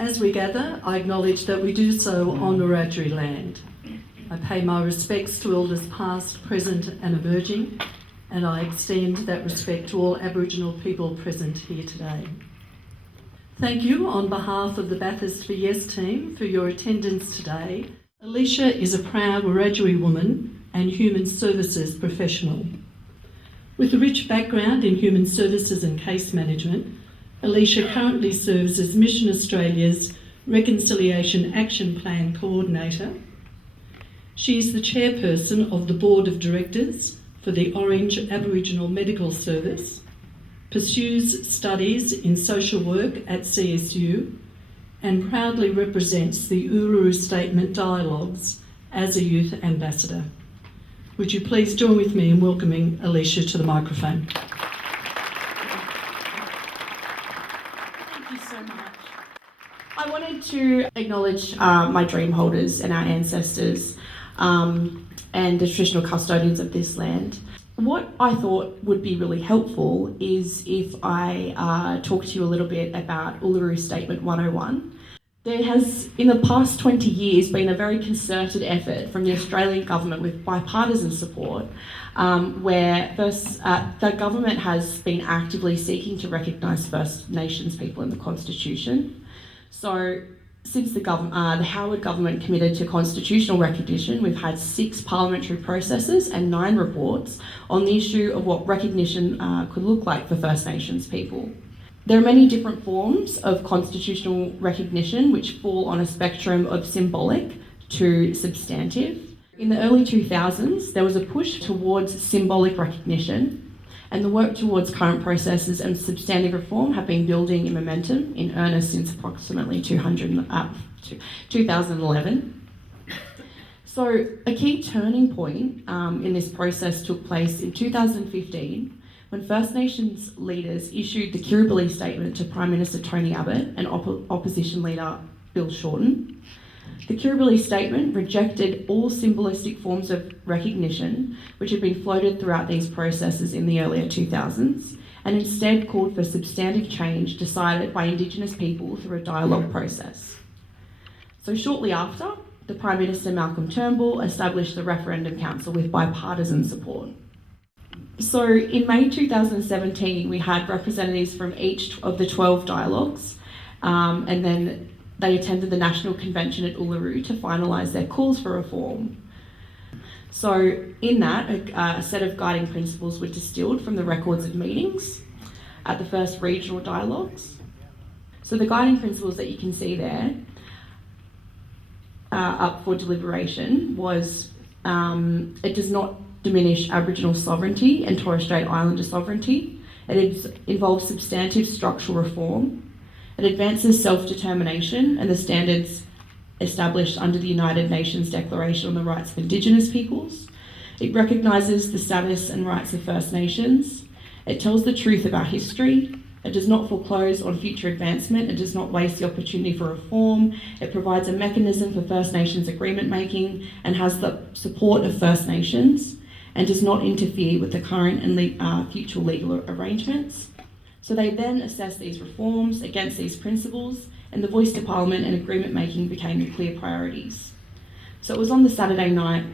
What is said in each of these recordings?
As we gather, I acknowledge that we do so on Wiradjuri land. I pay my respects to elders past, present and emerging, and I extend that respect to all Aboriginal people present here today. Thank you on behalf of the Bathurst for Yes team for your attendance today. Alisha is a proud Wiradjuri woman and human services professional. With a rich background in human services and case management, Alisha currently serves as Mission Australia's Reconciliation Action Plan Coordinator. She is the chairperson of the Board of Directors for the Orange Aboriginal Medical Service, pursues studies in social work at CSU, and proudly represents the Uluru Statement Dialogues as a Youth Ambassador. Would you please join with me in welcoming Alisha to the microphone? Thank you so much. I wanted to acknowledge my dream holders and our ancestors and the traditional custodians of this land. What I thought would be really helpful is if I talk to you a little bit about Uluru Statement 101. There has, in the past 20 years, been a very concerted effort from the Australian government with bipartisan support, where the government has been actively seeking to recognise First Nations people in the Constitution. So, since the Howard government committed to constitutional recognition, we've had 6 parliamentary processes and 9 reports on the issue of what recognition could look like for First Nations people. There are many different forms of constitutional recognition which fall on a spectrum of symbolic to substantive. In the early 2000s, there was a push towards symbolic recognition, and the work towards current processes and substantive reform have been building in momentum in earnest since approximately 2011. So a key turning point in this process took place in 2015 when First Nations leaders issued the Kirribilli Statement to Prime Minister Tony Abbott and Opposition Leader Bill Shorten. The Kirribilli Statement rejected all symbolistic forms of recognition which had been floated throughout these processes in the earlier 2000s, and instead called for substantive change decided by Indigenous people through a dialogue process. So shortly after, the Prime Minister Malcolm Turnbull established the Referendum Council with bipartisan support. So in May 2017, we had representatives from each of the 12 dialogues, and then they attended the National Convention at Uluru to finalise their calls for reform. So in that, a set of guiding principles were distilled from the records of meetings at the first regional dialogues. So the guiding principles that you can see there up for deliberation was it does not diminish Aboriginal sovereignty and Torres Strait Islander sovereignty. It involves substantive structural reform. It advances self-determination and the standards established under the United Nations Declaration on the Rights of Indigenous Peoples. It recognises the status and rights of First Nations. It tells the truth about history. It does not foreclose on future advancement. It does not waste the opportunity for reform. It provides a mechanism for First Nations agreement making and has the support of First Nations, and does not interfere with the current and future legal arrangements. So they then assessed these reforms against these principles, and the voice to Parliament and agreement making became the clear priorities. So it was on the Saturday night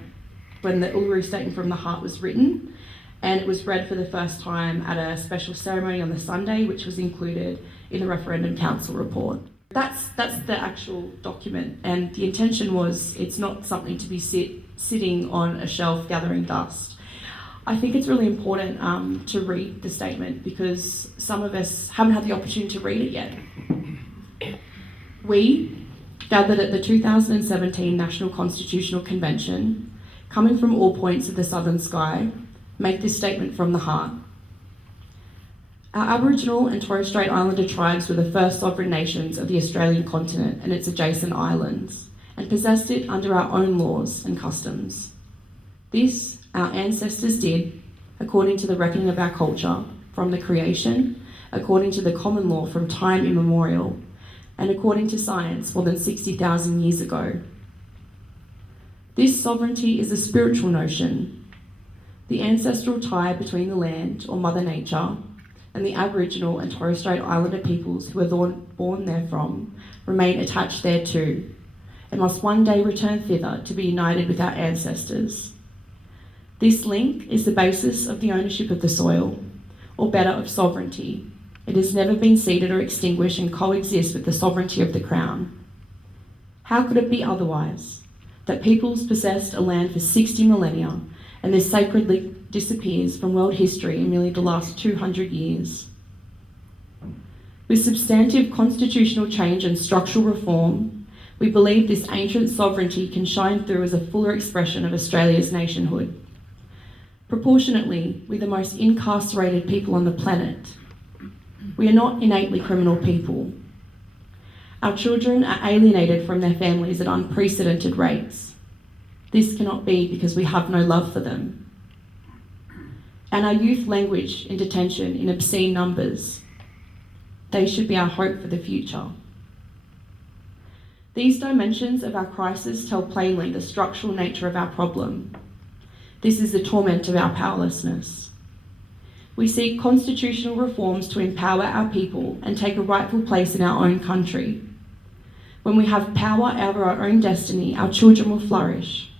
when the Uluru Statement from the Heart was written, and it was read for the first time at a special ceremony on the Sunday, which was included in the Referendum Council report. That's the actual document, and the intention was it's not something to be sitting on a shelf gathering dust. I think it's really important to read the statement because some of us haven't had the opportunity to read it yet. We gathered at the 2017 National Constitutional Convention, coming from all points of the southern sky, make this statement from the heart. Our Aboriginal and Torres Strait Islander tribes were the first sovereign nations of the Australian continent and its adjacent islands, and possessed it under our own laws and customs. This, our ancestors did, according to the reckoning of our culture, from the creation, according to the common law from time immemorial, and according to science more than 60,000 years ago. This sovereignty is a spiritual notion, the ancestral tie between the land, or Mother Nature, and the Aboriginal and Torres Strait Islander peoples who were born therefrom remain attached thereto, and must one day return thither to be united with our ancestors. This link is the basis of the ownership of the soil, or better, of sovereignty. It has never been ceded or extinguished and coexists with the sovereignty of the Crown. How could it be otherwise? That peoples possessed a land for 60 millennia and this sacred link disappears from world history in merely the last 200 years. With substantive constitutional change and structural reform, we believe this ancient sovereignty can shine through as a fuller expression of Australia's nationhood. Proportionately, we're the most incarcerated people on the planet. We are not innately criminal people. Our children are alienated from their families at unprecedented rates. This cannot be because we have no love for them. And our youth languish in detention in obscene numbers. They should be our hope for the future. These dimensions of our crisis tell plainly the structural nature of our problem. This is the torment of our powerlessness. We seek constitutional reforms to empower our people and take a rightful place in our own country. When we have power over our own destiny, our children will flourish.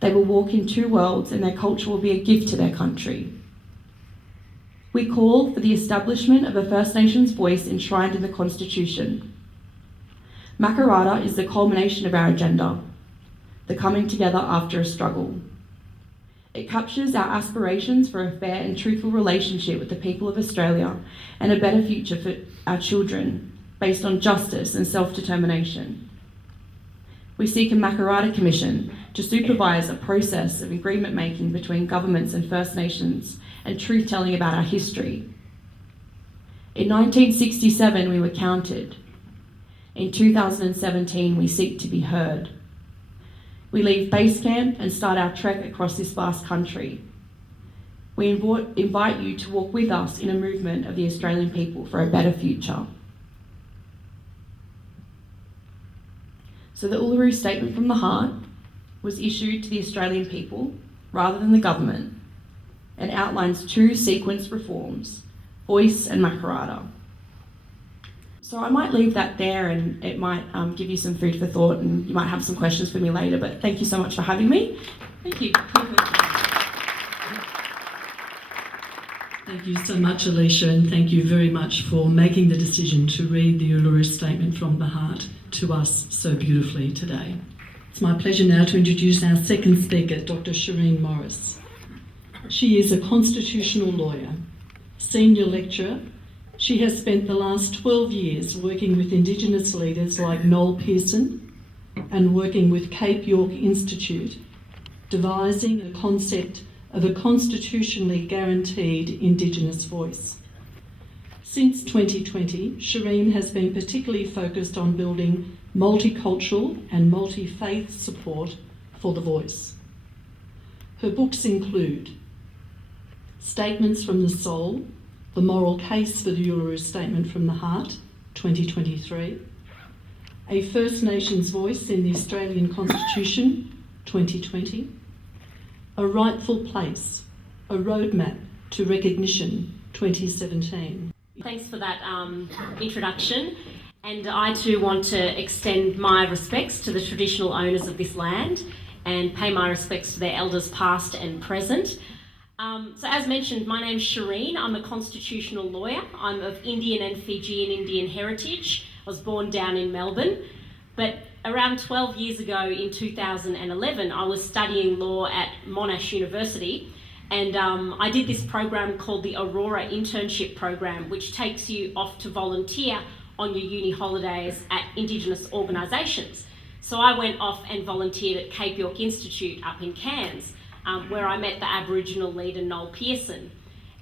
They will walk in two worlds and their culture will be a gift to their country. We call for the establishment of a First Nations voice enshrined in the Constitution. Makarrata is the culmination of our agenda, the coming together after a struggle. It captures our aspirations for a fair and truthful relationship with the people of Australia and a better future for our children, based on justice and self-determination. We seek a Makarrata Commission to supervise a process of agreement making between governments and First Nations and truth-telling about our history. In 1967, we were counted. In 2017, we seek to be heard. We leave base camp and start our trek across this vast country. We invite you to walk with us in a movement of the Australian people for a better future. So the Uluru Statement from the Heart was issued to the Australian people rather than the government and outlines two sequenced reforms, voice and Makarrata. So I might leave that there and it might give you some food for thought and you might have some questions for me later, but thank you so much for having me. Thank you. Thank you so much, Alisha, and thank you very much for making the decision to read the Uluru Statement from the Heart to us so beautifully today. It's my pleasure now to introduce our second speaker, Dr. Shireen Morris. She is a constitutional lawyer, senior lecturer. She has spent the last 12 years working with Indigenous leaders like Noel Pearson and working with Cape York Institute, devising a concept of a constitutionally guaranteed Indigenous voice. Since 2020, Shireen has been particularly focused on building multicultural and multi-faith support for the voice. Her books include Statements from the Soul, The Moral Case for the Uluru Statement from the Heart, 2023, A First Nations Voice in the Australian Constitution, 2020, A Rightful Place, A Roadmap to Recognition, 2017. Thanks for that introduction, and I too want to extend my respects to the traditional owners of this land and pay my respects to their elders past and present. So as mentioned, my name's Shireen. I'm a constitutional lawyer. I'm of Indian and Fijian Indian heritage. I was born down in Melbourne, but around 12 years ago in 2011, I was studying law at Monash University, and I did this program called the Aurora Internship Program, which takes you off to volunteer on your uni holidays at Indigenous organisations. So I went off and volunteered at Cape York Institute up in Cairns, where I met the Aboriginal leader Noel Pearson.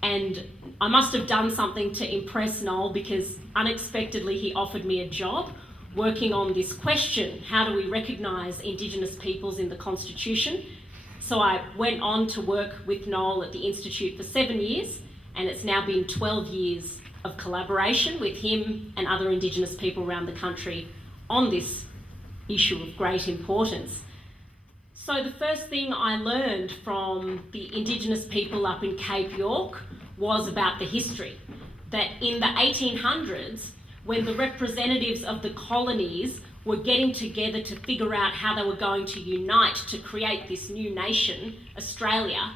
And I must have done something to impress Noel, because unexpectedly he offered me a job working on this question: how do we recognise Indigenous peoples in the Constitution? So I went on to work with Noel at the Institute for 7 years, and it's now been 12 years of collaboration with him and other Indigenous people around the country on this issue of great importance. So the first thing I learned from the Indigenous people up in Cape York was about the history. that in the 1800s, when the representatives of the colonies were getting together to figure out how they were going to unite to create this new nation, Australia,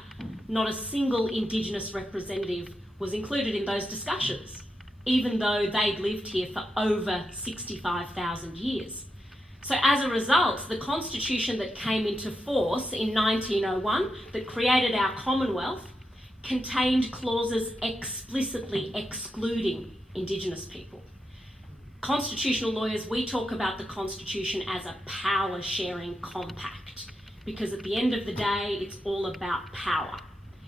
not a single Indigenous representative was included in those discussions, even though they'd lived here for over 65,000 years. So as a result, the constitution that came into force in 1901 that created our Commonwealth contained clauses explicitly excluding Indigenous people. Constitutional lawyers, we talk about the Constitution as a power-sharing compact, because at the end of the day, it's all about power.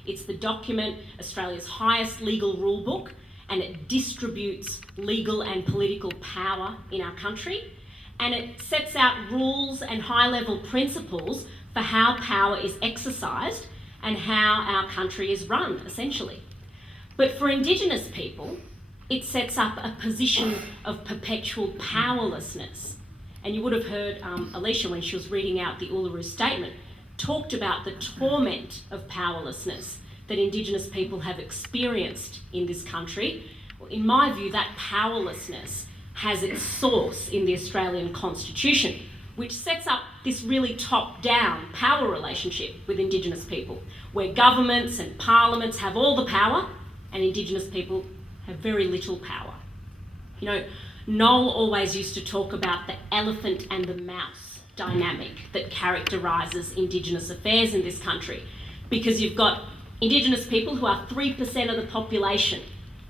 It's the document, Australia's highest legal rule book, and it distributes legal and political power in our country, and it sets out rules and high-level principles for how power is exercised and how our country is run, essentially. But for Indigenous people, it sets up a position of perpetual powerlessness. And you would have heard Alisha, when she was reading out the Uluru Statement, talked about the torment of powerlessness that Indigenous people have experienced in this country. Well, in my view, that powerlessness has its source in the Australian Constitution, which sets up this really top-down power relationship with Indigenous people, where governments and parliaments have all the power and Indigenous people have very little power. You know, Noel always used to talk about the elephant and the mouse dynamic that characterises Indigenous affairs in this country, because you've got Indigenous people who are 3% of the population.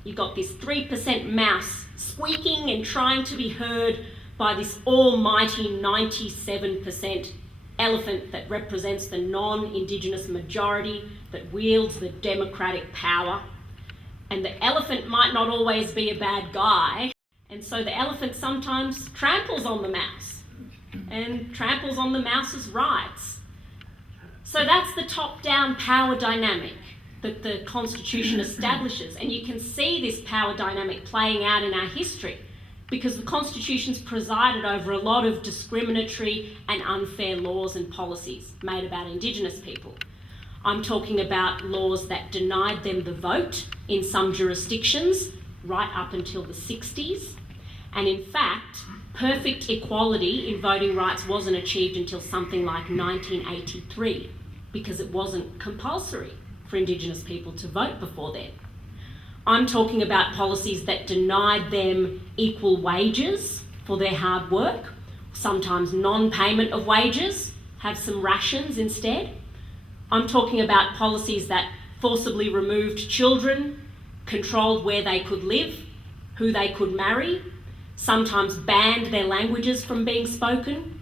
You've got this 3% mouse squeaking and trying to be heard by this almighty 97% elephant that represents the non-Indigenous majority that wields the democratic power. And the elephant might not always be a bad guy, and so the elephant sometimes tramples on the mouse and tramples on the mouse's rights. So that's the top-down power dynamic that the Constitution establishes, and you can see this power dynamic playing out in our history because the Constitution's presided over a lot of discriminatory and unfair laws and policies made about Indigenous people. I'm talking about laws that denied them the vote in some jurisdictions right up until the 60s. And in fact, perfect equality in voting rights wasn't achieved until something like 1983 because it wasn't compulsory for Indigenous people to vote before then. I'm talking about policies that denied them equal wages for their hard work, sometimes non-payment of wages, have some rations instead. I'm talking about policies that forcibly removed children, controlled where they could live, who they could marry, sometimes banned their languages from being spoken.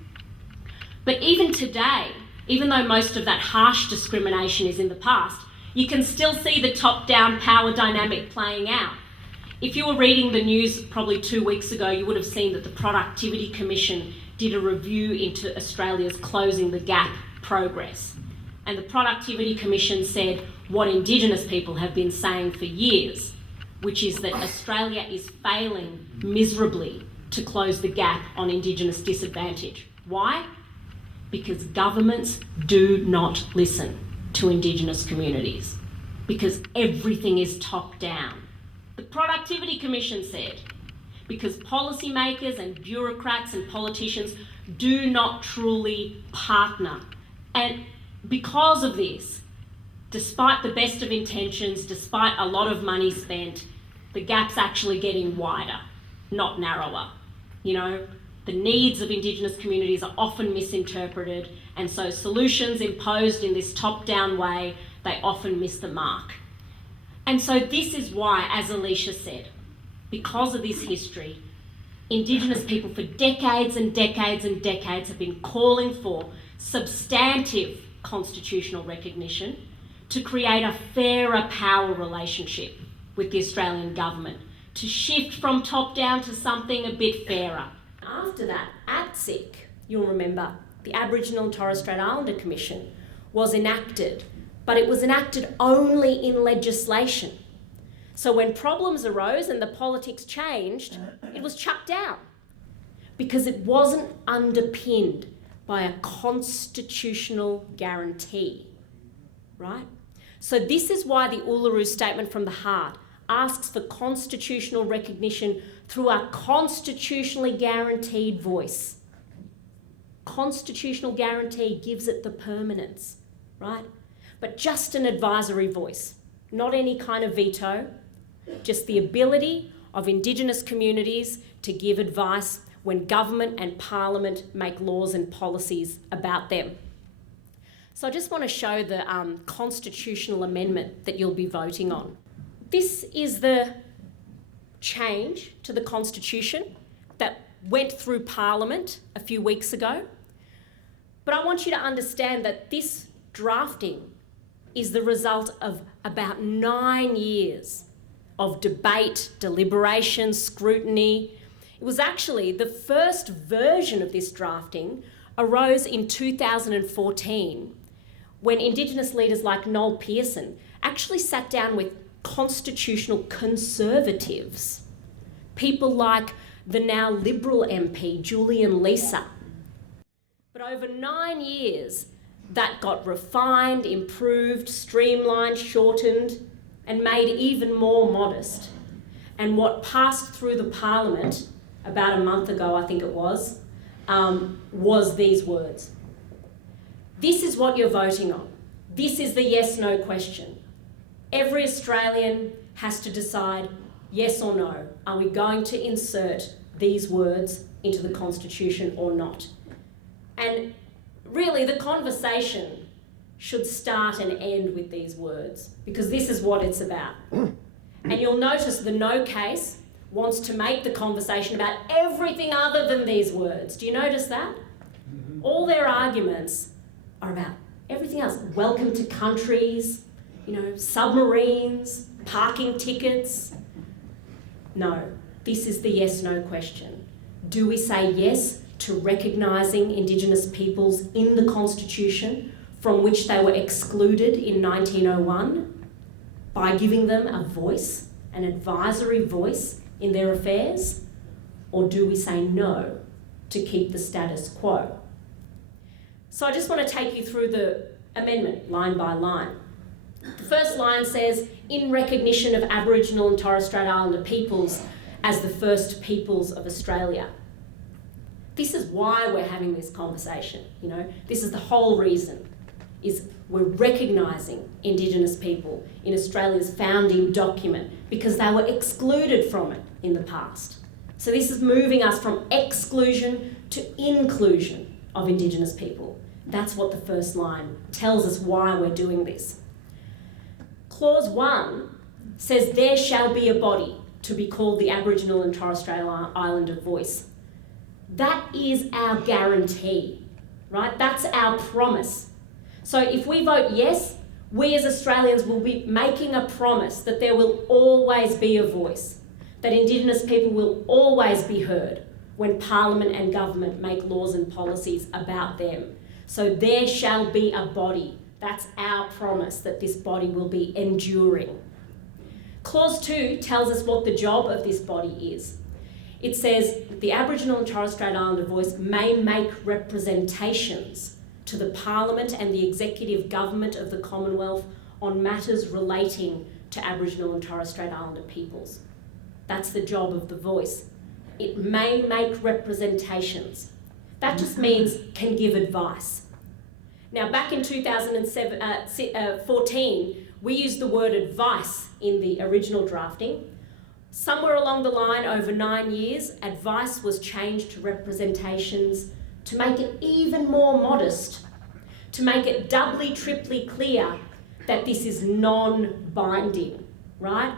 But even today, even though most of that harsh discrimination is in the past, you can still see the top-down power dynamic playing out. If you were reading the news probably 2 weeks ago, you would have seen that the Productivity Commission did a review into Australia's Closing the Gap progress. And the Productivity Commission said what Indigenous people have been saying for years, which is that Australia is failing miserably to close the gap on Indigenous disadvantage. Why? Because governments do not listen to Indigenous communities, because everything is top-down. The Productivity Commission said, because policymakers and bureaucrats and politicians do not truly partner. And because of this, despite the best of intentions, despite a lot of money spent, the gap's actually getting wider, not narrower. You know, the needs of Indigenous communities are often misinterpreted, and so solutions imposed in this top-down way, they often miss the mark. And so this is why, as Alisha said, because of this history, Indigenous people for decades and decades and decades have been calling for substantive constitutional recognition to create a fairer power relationship with the Australian government, to shift from top-down to something a bit fairer. After that, ATSIC, you'll remember, the Aboriginal and Torres Strait Islander Commission, was enacted, but it was enacted only in legislation. So when problems arose and the politics changed, it was chucked down because it wasn't underpinned by a constitutional guarantee, right? So this is why the Uluru Statement from the Heart asks for constitutional recognition through a constitutionally guaranteed voice. Constitutional guarantee gives it the permanence, right? But just an advisory voice, not any kind of veto, just the ability of Indigenous communities to give advice when government and Parliament make laws and policies about them. So I just want to show the constitutional amendment that you'll be voting on. This is the change to the Constitution that went through Parliament a few weeks ago. But I want you to understand that this drafting is the result of about 9 years of debate, deliberation, scrutiny. It was actually the first version of this drafting arose in 2014 when Indigenous leaders like Noel Pearson actually sat down with constitutional conservatives, people like the now Liberal MP Julian Leeser. But over 9 years, that got refined, improved, streamlined, shortened, and made even more modest. And what passed through the Parliament about a month ago, I think it was these words. This is what you're voting on. This is the yes-no question. Every Australian has to decide yes or no. Are we going to insert these words into the Constitution or not? And really, the conversation should start and end with these words, because this is what it's about. And you'll notice the no case wants to make the conversation about everything other than these words. Do you notice that? All their arguments are about everything else. Welcome to countries, submarines, parking tickets. No, this is the yes-no question. Do we say yes to recognising Indigenous peoples in the Constitution from which they were excluded in 1901 by giving them a voice, an advisory voice in their affairs? Or do we say no to keep the status quo? So I just want to take you through the amendment line by line. The first line says, in recognition of Aboriginal and Torres Strait Islander peoples as the first peoples of Australia. This is why we're having this conversation, This is the whole reason, is we're recognising Indigenous people in Australia's founding document because they were excluded from it in the past. So this is moving us from exclusion to inclusion of Indigenous people. That's what the first line tells us why we're doing this. Clause 1 says there shall be a body to be called the Aboriginal and Torres Strait Islander voice. That is our guarantee, right? That's our promise. So if we vote yes, we as Australians will be making a promise that there will always be a voice, that Indigenous people will always be heard when Parliament and government make laws and policies about them. So there shall be a body. That's our promise that this body will be enduring. Clause 2 tells us what the job of this body is. It says the Aboriginal and Torres Strait Islander voice may make representations to the Parliament and the executive government of the Commonwealth on matters relating to Aboriginal and Torres Strait Islander peoples. That's the job of the voice. It may make representations. That just means can give advice. Now, back in 2014, we used the word advice in the original drafting. Somewhere along the line, over 9 years, advice was changed to representations to make it even more modest, to make it doubly, triply clear that this is non-binding, right?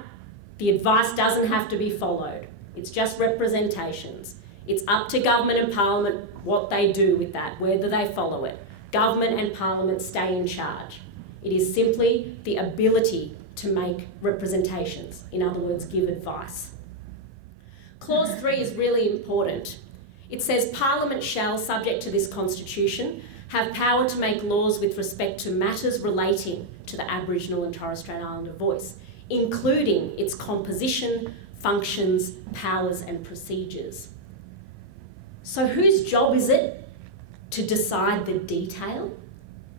The advice doesn't have to be followed. It's just representations. It's up to government and Parliament what they do with that, whether they follow it. Government and Parliament stay in charge. It is simply the ability to make representations, in other words, give advice. Clause 3 is really important. It says Parliament shall, subject to this Constitution, have power to make laws with respect to matters relating to the Aboriginal and Torres Strait Islander voice, including its composition, functions, powers and procedures. So whose job is it to decide the detail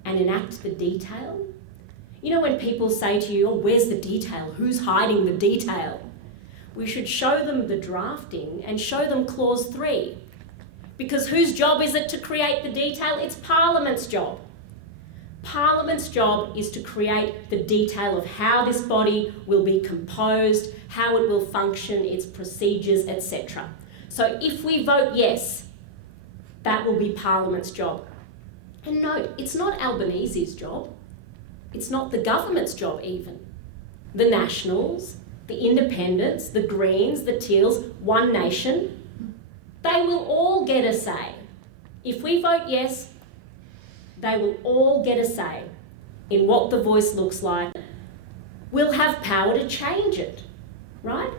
and enact the detail? You know, when people say to you, oh, where's the detail? Who's hiding the detail? We should show them the drafting and show them clause 3. Because whose job is it to create the detail? It's Parliament's job. Parliament's job is to create the detail of how this body will be composed, how it will function, its procedures, etc. So if we vote yes, that will be Parliament's job. And note, it's not Albanese's job. It's not the government's job even. The Nationals, the Independents, the Greens, the Teals, One Nation, they will all get a say. If we vote yes, they will all get a say in what the voice looks like. We'll have power to change it, right?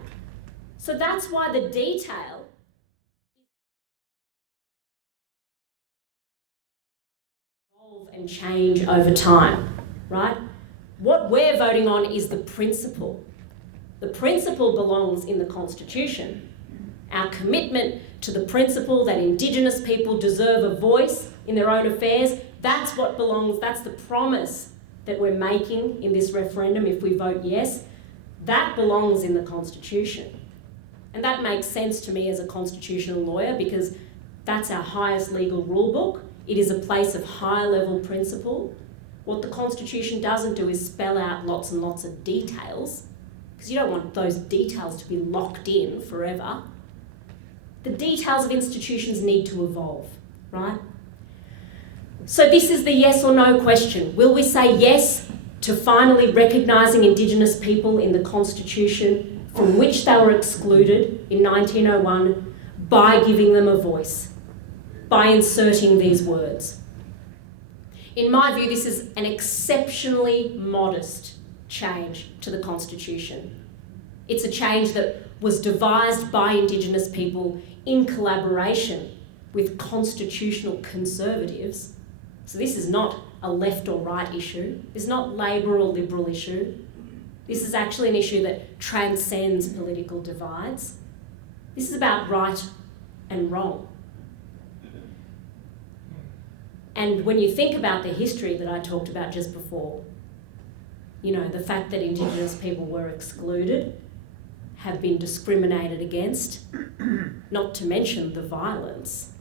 So that's why the detail evolve and change over time, right? What we're voting on is the principle. The principle belongs in the Constitution. Our commitment to the principle that Indigenous people deserve a voice in their own affairs, that's what belongs, that's the promise that we're making in this referendum if we vote yes. That belongs in the Constitution. And that makes sense to me as a constitutional lawyer because that's our highest legal rule book. It is a place of high level principle. What the Constitution doesn't do is spell out lots and lots of details, because you don't want those details to be locked in forever. The details of institutions need to evolve, right? So this is the yes or no question. Will we say yes to finally recognising Indigenous people in the Constitution from which they were excluded in 1901 by giving them a voice, by inserting these words? In my view, this is an exceptionally modest change to the Constitution. It's a change that was devised by Indigenous people in collaboration with constitutional conservatives. So this is not a left or right issue. It's not Labor or Liberal issue. This is actually an issue that transcends political divides. This is about right and wrong. And when you think about the history that I talked about just before, you know, the fact that Indigenous people were excluded, have been discriminated against, not to mention the violence.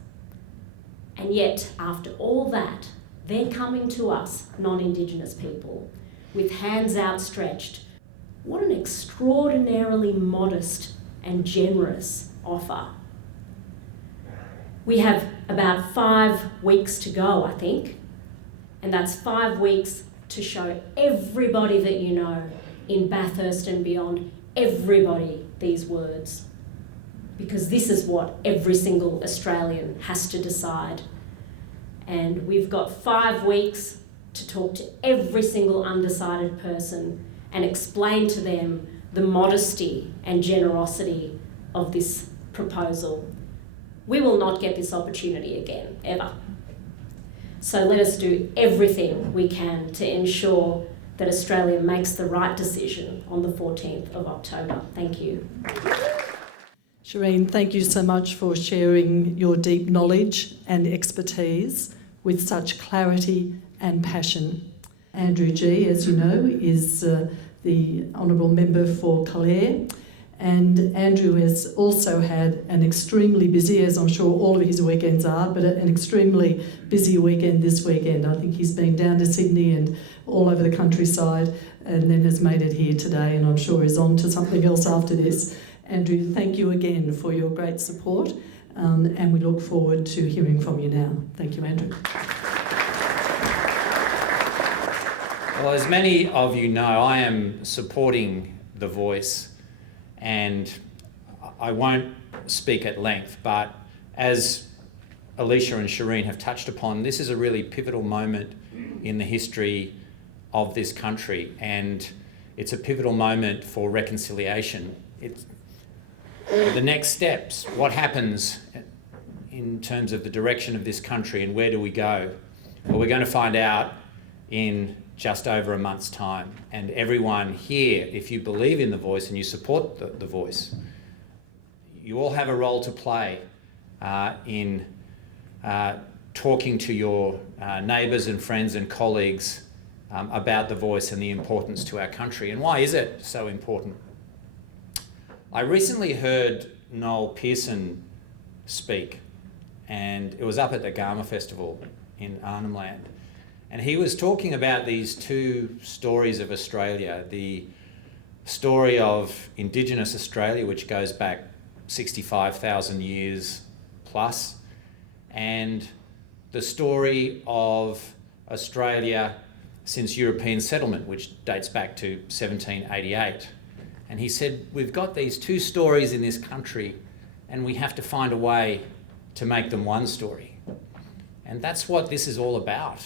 And yet, after all that, they're coming to us, non-Indigenous people, with hands outstretched. What an extraordinarily modest and generous offer. We have about 5 weeks to go, I think, and that's 5 weeks to show everybody that you know in Bathurst and beyond, everybody, these words, because this is what every single Australian has to decide. And we've got 5 weeks to talk to every single undecided person and explain to them the modesty and generosity of this proposal. We will not get this opportunity again, ever. So let us do everything we can to ensure that Australia makes the right decision on the 14th of October. Thank you. Shireen, thank you so much for sharing your deep knowledge and expertise with such clarity and passion. Andrew G, as you know, is the Honourable Member for Clare, and Andrew has also had an extremely busy, as I'm sure all of his weekends are, but an extremely busy weekend this weekend. I think he's been down to Sydney and all over the countryside and then has made it here today, and I'm sure is on to something else after this. Andrew, thank you again for your great support, and we look forward to hearing from you now. Thank you, Andrew. Well, as many of you know, I am supporting The Voice, and I won't speak at length, but as Alisha and Shireen have touched upon, this is a really pivotal moment in the history of this country, and it's a pivotal moment for reconciliation. It's the next steps, what happens in terms of the direction of this country and where do we go? Well, we're going to find out in just over a month's time. And everyone here, if you believe in The Voice and you support the Voice, you all have a role to play in talking to your neighbours and friends and colleagues about the voice and the importance to our country. And why is it so important? I recently heard Noel Pearson speak, and it was up at the Garma Festival in Arnhem Land. And he was talking about these two stories of Australia, the story of Indigenous Australia, which goes back 65,000 years plus, and the story of Australia since European settlement, which dates back to 1788. And he said, we've got these two stories in this country and we have to find a way to make them one story. And that's what this is all about.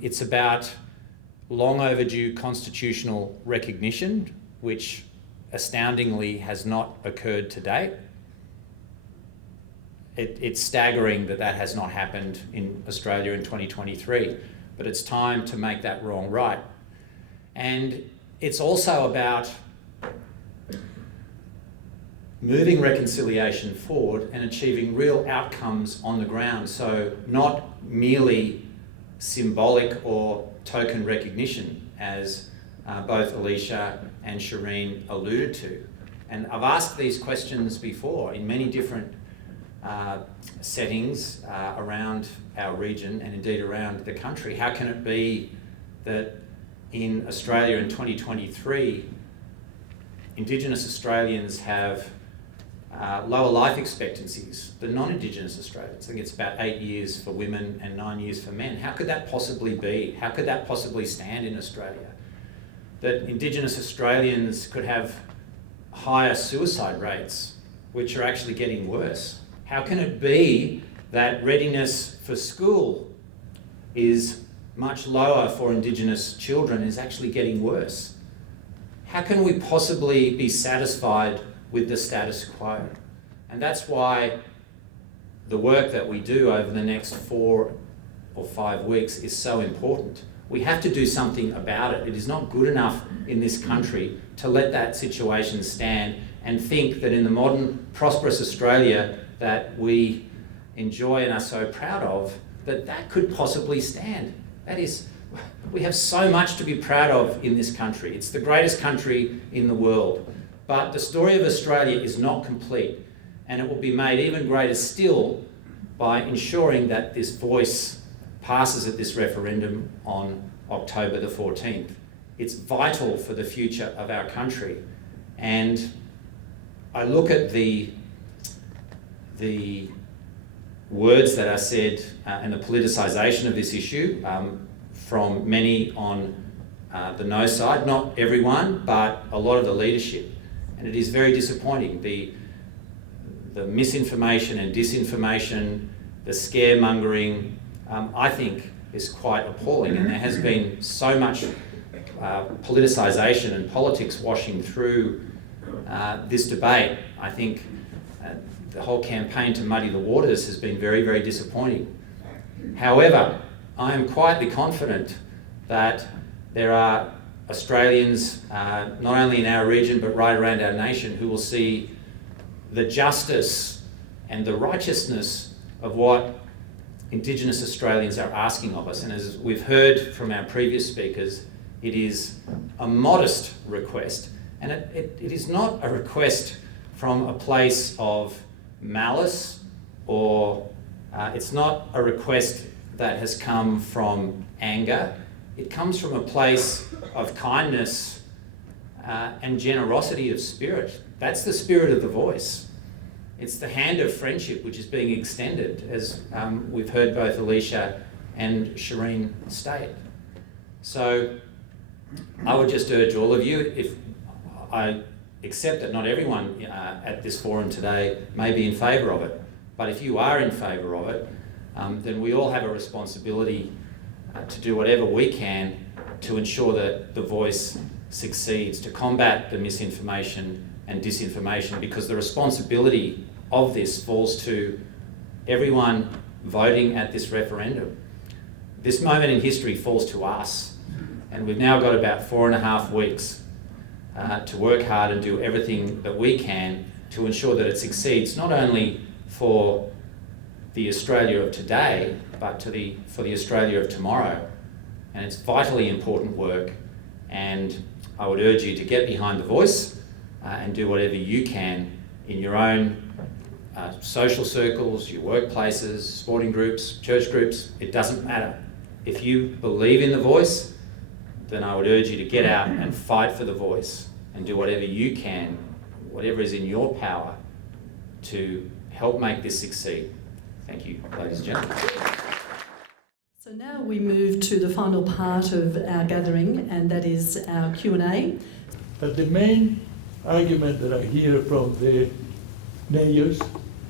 It's about long overdue constitutional recognition, which astoundingly has not occurred to date. It's staggering that that has not happened in Australia in 2023, but it's time to make that wrong right. And it's also about moving reconciliation forward and achieving real outcomes on the ground. So not merely symbolic or token recognition, as both Alisha and Shireen alluded to. And I've asked these questions before in many different settings around our region and indeed around the country. How can it be that in Australia in 2023, Indigenous Australians have lower life expectancies than non-Indigenous Australians? I think it's about 8 years for women and 9 years for men. How could that possibly be? How could that possibly stand in Australia? That Indigenous Australians could have higher suicide rates, which are actually getting worse. How can it be that readiness for school is much lower for Indigenous children, is actually getting worse? How can we possibly be satisfied with the status quo? And that's why the work that we do over the next 4 or 5 weeks is so important. We have to do something about it. It is not good enough in this country to let that situation stand and think that in the modern, prosperous Australia that we enjoy and are so proud of, that could possibly stand. That is, we have so much to be proud of in this country. It's the greatest country in the world. But the story of Australia is not complete, and it will be made even greater still by ensuring that this voice passes at this referendum on October the 14th. It's vital for the future of our country. And I look at the words that are said and the politicisation of this issue from many on the no side, not everyone, but a lot of the leadership. And it is very disappointing. The misinformation and disinformation, the scaremongering, I think is quite appalling. And there has been so much politicisation and politics washing through this debate. I think the whole campaign to muddy the waters has been very, very disappointing. However, I am quietly confident that there are Australians, not only in our region, but right around our nation, who will see the justice and the righteousness of what Indigenous Australians are asking of us. And as we've heard from our previous speakers, it is a modest request. And it is not a request from a place of malice, or it's not a request that has come from anger. It comes from a place of kindness and generosity of spirit. That's the spirit of the voice. It's the hand of friendship which is being extended, as we've heard both Alisha and Shireen state. So I would just urge all of you, if I accept that not everyone at this forum today may be in favour of it, but if you are in favour of it, then we all have a responsibility to do whatever we can to ensure that the voice succeeds, to combat the misinformation and disinformation, because the responsibility of this falls to everyone voting at this referendum. This moment in history falls to us, and we've now got about 4.5 weeks to work hard and do everything that we can to ensure that it succeeds, not only for the Australia of today, but for the Australia of tomorrow. and it's vitally important work, and I would urge you to get behind the voice and do whatever you can in your own social circles, your workplaces, sporting groups, church groups. It doesn't matter. If you believe in the voice, then I would urge you to get out and fight for the voice and do whatever you can, whatever is in your power, to help make this succeed. Thank you, ladies and gentlemen. So now we move to the final part of our gathering, and that is our Q&A. But the main argument that I hear from the mayors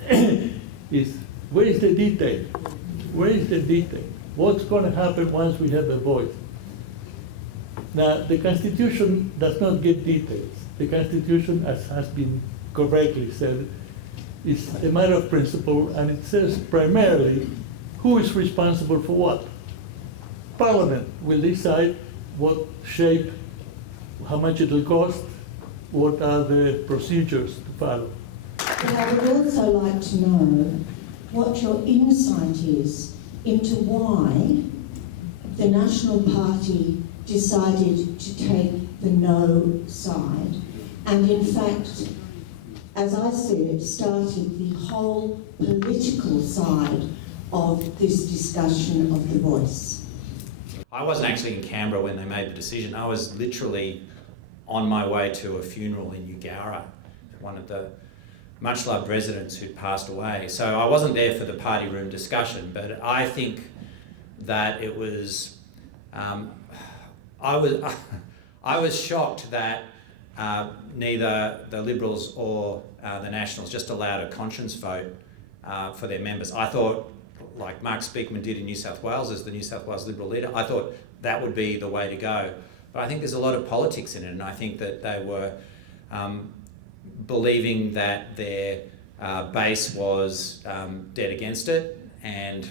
is, where is the detail? Where is the detail? What's going to happen once we have a voice? Now, the Constitution does not give details. The Constitution, as has been correctly said, is a matter of principle, and it says primarily who is responsible for what. Parliament will decide what shape, how much it will cost, what are the procedures to follow. But I would also like to know what your insight is into why the National Party decided to take the no side, and in fact, as I see it, started the whole political side of this discussion of the voice. I wasn't actually in Canberra when they made the decision. I was literally on my way to a funeral in Eugowra, one of the much loved residents who'd passed away. So I wasn't there for the party room discussion, but I think that it was, I was shocked that neither the Liberals or the Nationals just allowed a conscience vote for their members. I thought, like Mark Speakman did in New South Wales as the New South Wales Liberal leader, I thought that would be the way to go. But I think there's a lot of politics in it, and I think that they were believing that their base was dead against it, and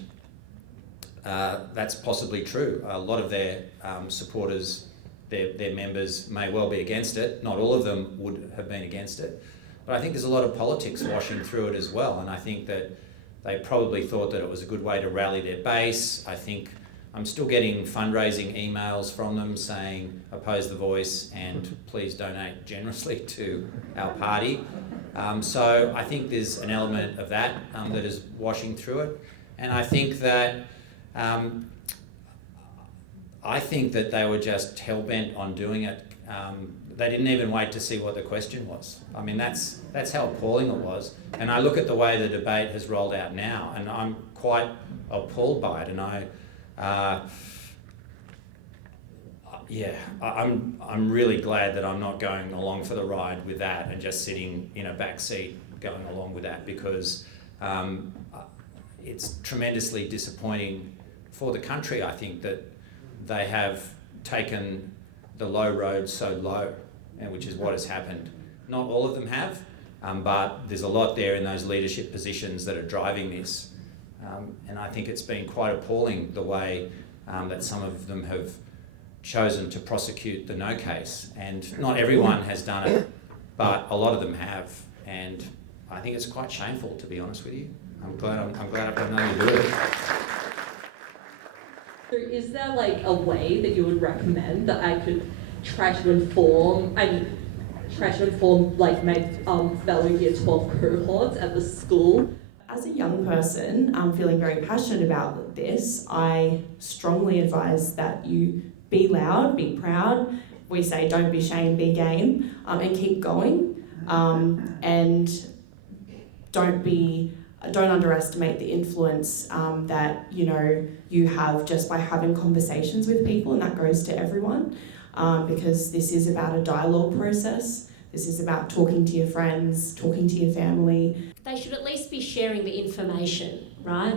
that's possibly true. A lot of their supporters, their members may well be against it. Not all of them would have been against it. But I think there's a lot of politics washing through it as well, and I think that they probably thought that it was a good way to rally their base. I think I'm still getting fundraising emails from them saying oppose the voice and please donate generously to our party. So I think there's an element of that that is washing through it. And I think that they were just hell-bent on doing it. They didn't even wait to see what the question was. I mean, that's how appalling it was. And I look at the way the debate has rolled out now, and I'm quite appalled by it. And I'm really glad that I'm not going along for the ride with that and just sitting in a back seat going along with that, because it's tremendously disappointing for the country, I think, that they have taken the low road so low, and which is what has happened. Not all of them have, but there's a lot there in those leadership positions that are driving this. And I think it's been quite appalling the way that some of them have chosen to prosecute the no case. And not everyone has done it, but a lot of them have. And I think it's quite shameful, to be honest with you. I'm glad I've got nothing to do with it. So is there like a way that you would recommend that I could try to inform like my fellow Year 12 cohorts at the school? As a young person, feeling very passionate about this, I strongly advise that you be loud, be proud. We say don't be shame, be game, and keep going. And don't underestimate the influence that you have just by having conversations with people, and that goes to everyone, because this is about a dialogue process. This is about talking to your friends, talking to your family. They should at least be sharing the information, right?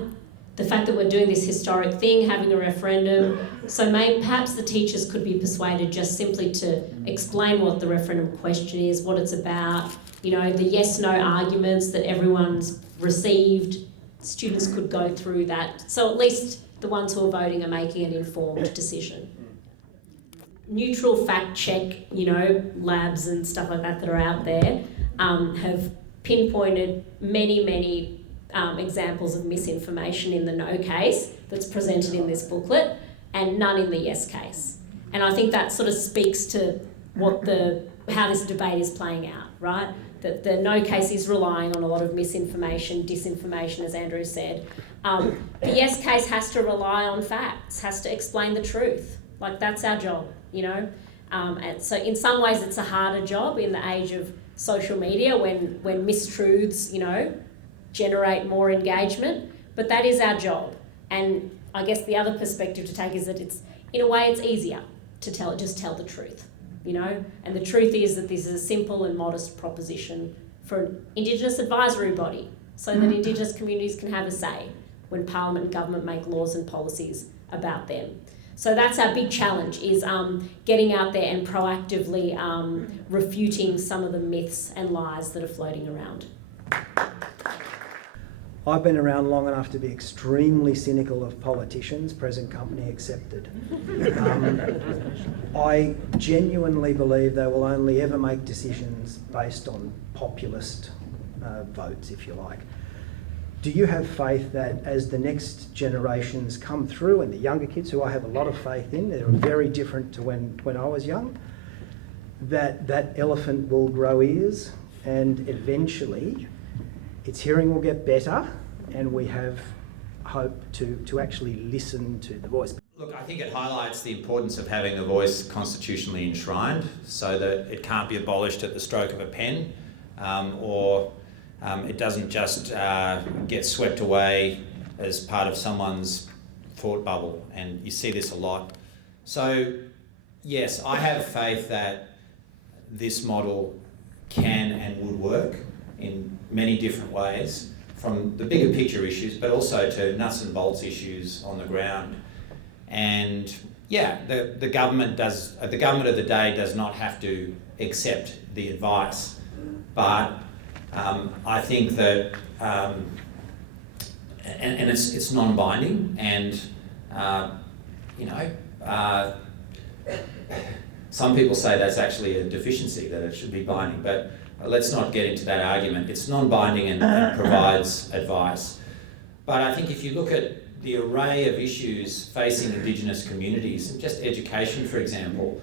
The fact that we're doing this historic thing, having a referendum, so perhaps the teachers could be persuaded just simply to explain what the referendum question is, what it's about, the yes-no arguments that everyone's received. Students could go through that. So at least the ones who are voting are making an informed decision. Neutral fact check, labs and stuff like that are out there have pinpointed many examples of misinformation in the no case that's presented in this booklet. and none in the yes case. And I think that sort of speaks to how this debate is playing out, right? That the no case is relying on a lot of misinformation, disinformation, as Andrew said. The yes case has to rely on facts, has to explain the truth. Like, that's our job, you know? And so in some ways it's a harder job in the age of social media when mistruths, you know, generate more engagement, but that is our job. And I guess the other perspective to take is that it's, in a way, it's easier to just tell the truth, you know? And the truth is that this is a simple and modest proposition for an Indigenous advisory body so that Indigenous communities can have a say when Parliament and government make laws and policies about them. So that's our big challenge, is getting out there and proactively refuting some of the myths and lies that are floating around. I've been around long enough to be extremely cynical of politicians, present company accepted. I genuinely believe they will only ever make decisions based on populist votes, if you like. Do you have faith that as the next generations come through, and the younger kids, who I have a lot of faith in, they're very different to when I was young, that elephant will grow ears and eventually its hearing will get better, and we have hope to actually listen to the voice. Look, I think it highlights the importance of having a voice constitutionally enshrined so that it can't be abolished at the stroke of a pen, or it doesn't just get swept away as part of someone's thought bubble, and you see this a lot. So, yes, I have faith that this model can and would work in many different ways, from the bigger picture issues, but also to nuts and bolts issues on the ground. And yeah, the government of the day does not have to accept the advice, but I think that, and it's non-binding, and some people say that's actually a deficiency, that it should be binding, but let's not get into that argument. It's non-binding and provides advice. But I think if you look at the array of issues facing Indigenous communities, and just education, for example,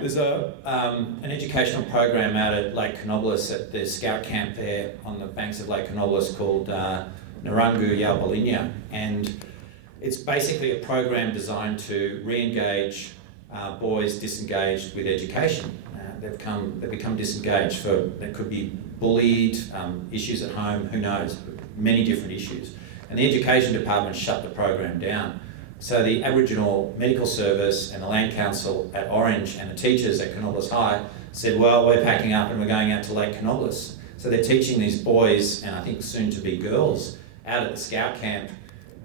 there's an educational program out at Lake Canobolas, at the scout camp there on the banks of Lake Canobolas, called Narangu Yalbalinya, and it's basically a program designed to re-engage boys disengaged with education. They've become disengaged they could be bullied, issues at home, who knows, many different issues. And the Education Department shut the program down. So the Aboriginal Medical Service and the Land Council at Orange and the teachers at Canobolas High said, well, we're packing up and we're going out to Lake Canobolas. So they're teaching these boys, and I think soon to be girls, out at the scout camp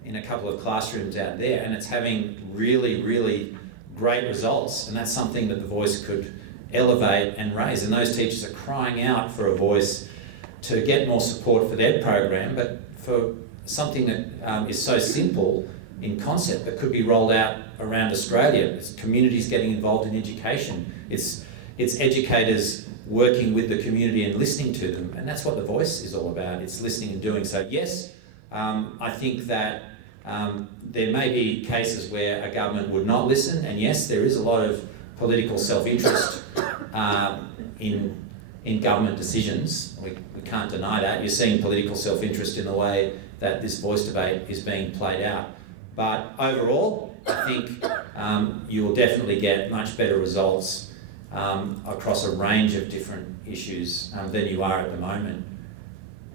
in a couple of classrooms out there, and it's having really, really great results. And that's something that the voice could elevate and raise. And those teachers are crying out for a voice to get more support for their program, but for something that is so simple in concept that could be rolled out around Australia. It's communities getting involved in education. It's educators working with the community and listening to them, and that's what the voice is all about. It's listening and doing. So yes, I think that there may be cases where a government would not listen, and yes, there is a lot of political self-interest in government decisions. We can't deny that. You're seeing political self-interest in the way that this voice debate is being played out. But overall, I think you will definitely get much better results across a range of different issues than you are at the moment.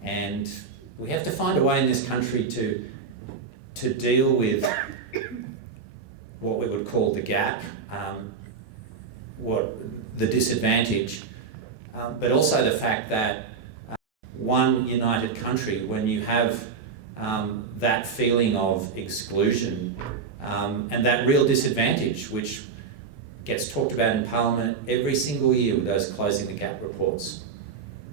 And we have to find a way in this country to deal with what we would call the gap, the disadvantage, but also the fact that one united country, when you have that feeling of exclusion and that real disadvantage, which gets talked about in Parliament every single year with those closing the gap reports.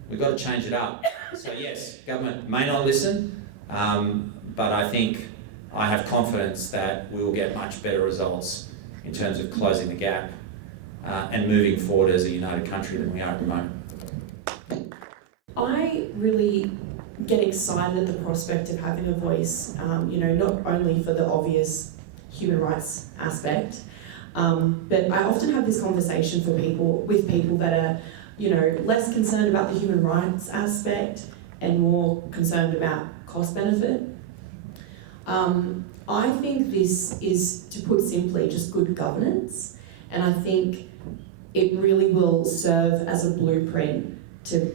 We've got to change it up. So yes, government may not listen, but I think I have confidence that we will get much better results in terms of closing the gap and moving forward as a united country than we are at the moment. I really get excited at the prospect of having a voice, not only for the obvious human rights aspect. But I often have this conversation with people that are, less concerned about the human rights aspect and more concerned about cost benefit. I think this is, to put simply, just good governance, and I think it really will serve as a blueprint to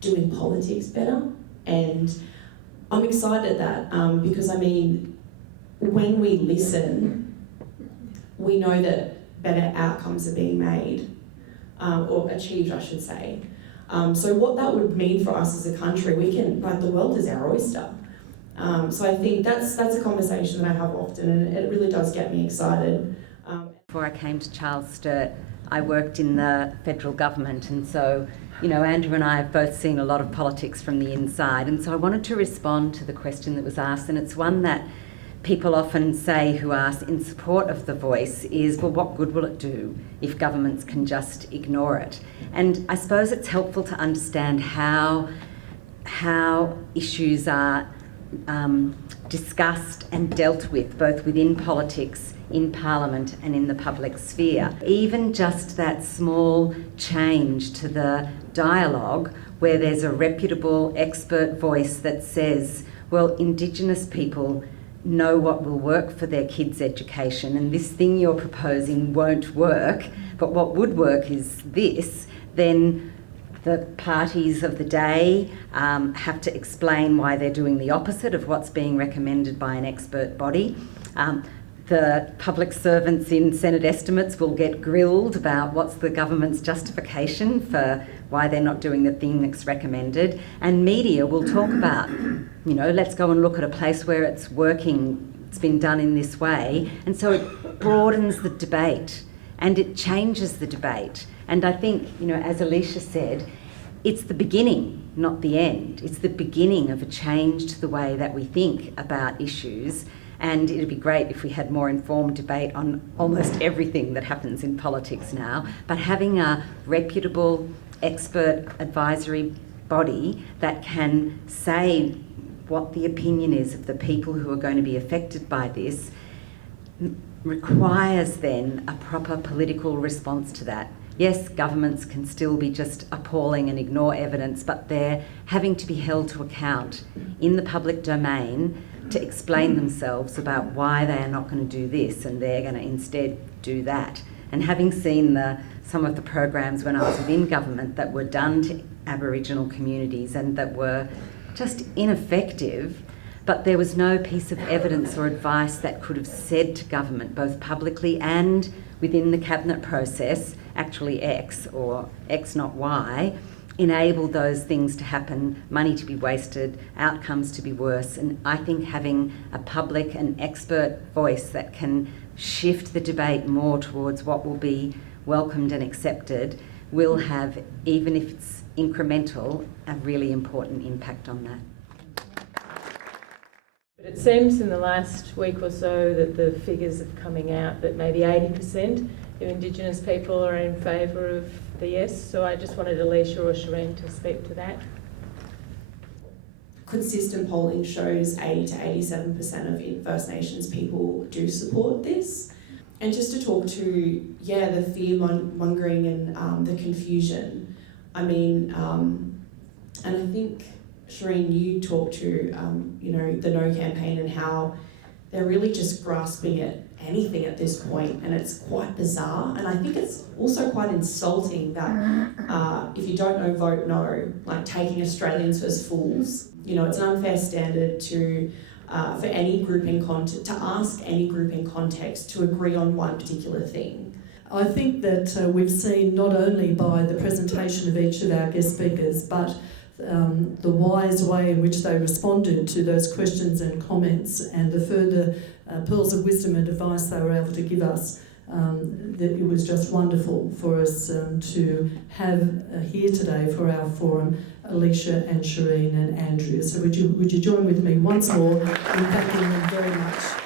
doing politics better. And I'm excited at that because, when we listen, we know that better outcomes are being made, or achieved, I should say. So what that would mean for us as a country, the world is our oyster. So I think that's a conversation that I have often, and it really does get me excited. Before I came to Charles Sturt, I worked in the federal government, and so, Andrew and I have both seen a lot of politics from the inside, and so I wanted to respond to the question that was asked, and it's one that people often say who ask in support of the voice is, well, what good will it do if governments can just ignore it? And I suppose it's helpful to understand how issues are discussed and dealt with, both within politics, in Parliament and in the public sphere. Even just that small change to the dialogue where there's a reputable expert voice that says, well, Indigenous people know what will work for their kids' education, and this thing you're proposing won't work, but what would work is this, then the parties of the day have to explain why they're doing the opposite of what's being recommended by an expert body. The public servants in Senate estimates will get grilled about what's the government's justification for why they're not doing the thing that's recommended. And media will talk about, let's go and look at a place where it's working, it's been done in this way. And so it broadens the debate and it changes the debate. And I think, as Alisha said, it's the beginning, not the end. It's the beginning of a change to the way that we think about issues. And it'd be great if we had more informed debate on almost everything that happens in politics now. But having a reputable expert advisory body that can say what the opinion is of the people who are going to be affected by this requires then a proper political response to that. Yes, governments can still be just appalling and ignore evidence, but they're having to be held to account in the public domain to explain themselves about why they are not going to do this and they're going to instead do that. And having seen some of the programs when I was within government that were done to Aboriginal communities and that were just ineffective, but there was no piece of evidence or advice that could have said to government, both publicly and within the cabinet process, actually X or X not Y, enable those things to happen, money to be wasted, outcomes to be worse. And I think having a public and expert voice that can shift the debate more towards what will be welcomed and accepted will have, even if it's incremental, a really important impact on that. But it seems in the last week or so that the figures are coming out that maybe 80% of Indigenous people are in favour of the yes. So I just wanted Alisha or Shireen to speak to that. Consistent polling shows 80 to 87% of First Nations people do support this. And just to talk to, the fear-mongering and the confusion. And I think, Shireen, you talked to, the No campaign and how they're really just grasping at anything at this point, and it's quite bizarre. And I think it's also quite insulting that if you don't know, vote no, like taking Australians as fools. It's an unfair standard to for any group to ask any group in context to agree on one particular thing. I think that we've seen not only by the presentation of each of our guest speakers, but the wise way in which they responded to those questions and comments and the further pearls of wisdom and advice they were able to give us, that it was just wonderful for us to have here today for our forum, Alisha and Shireen and Andrew. So would you join with me once more in thanking them very much.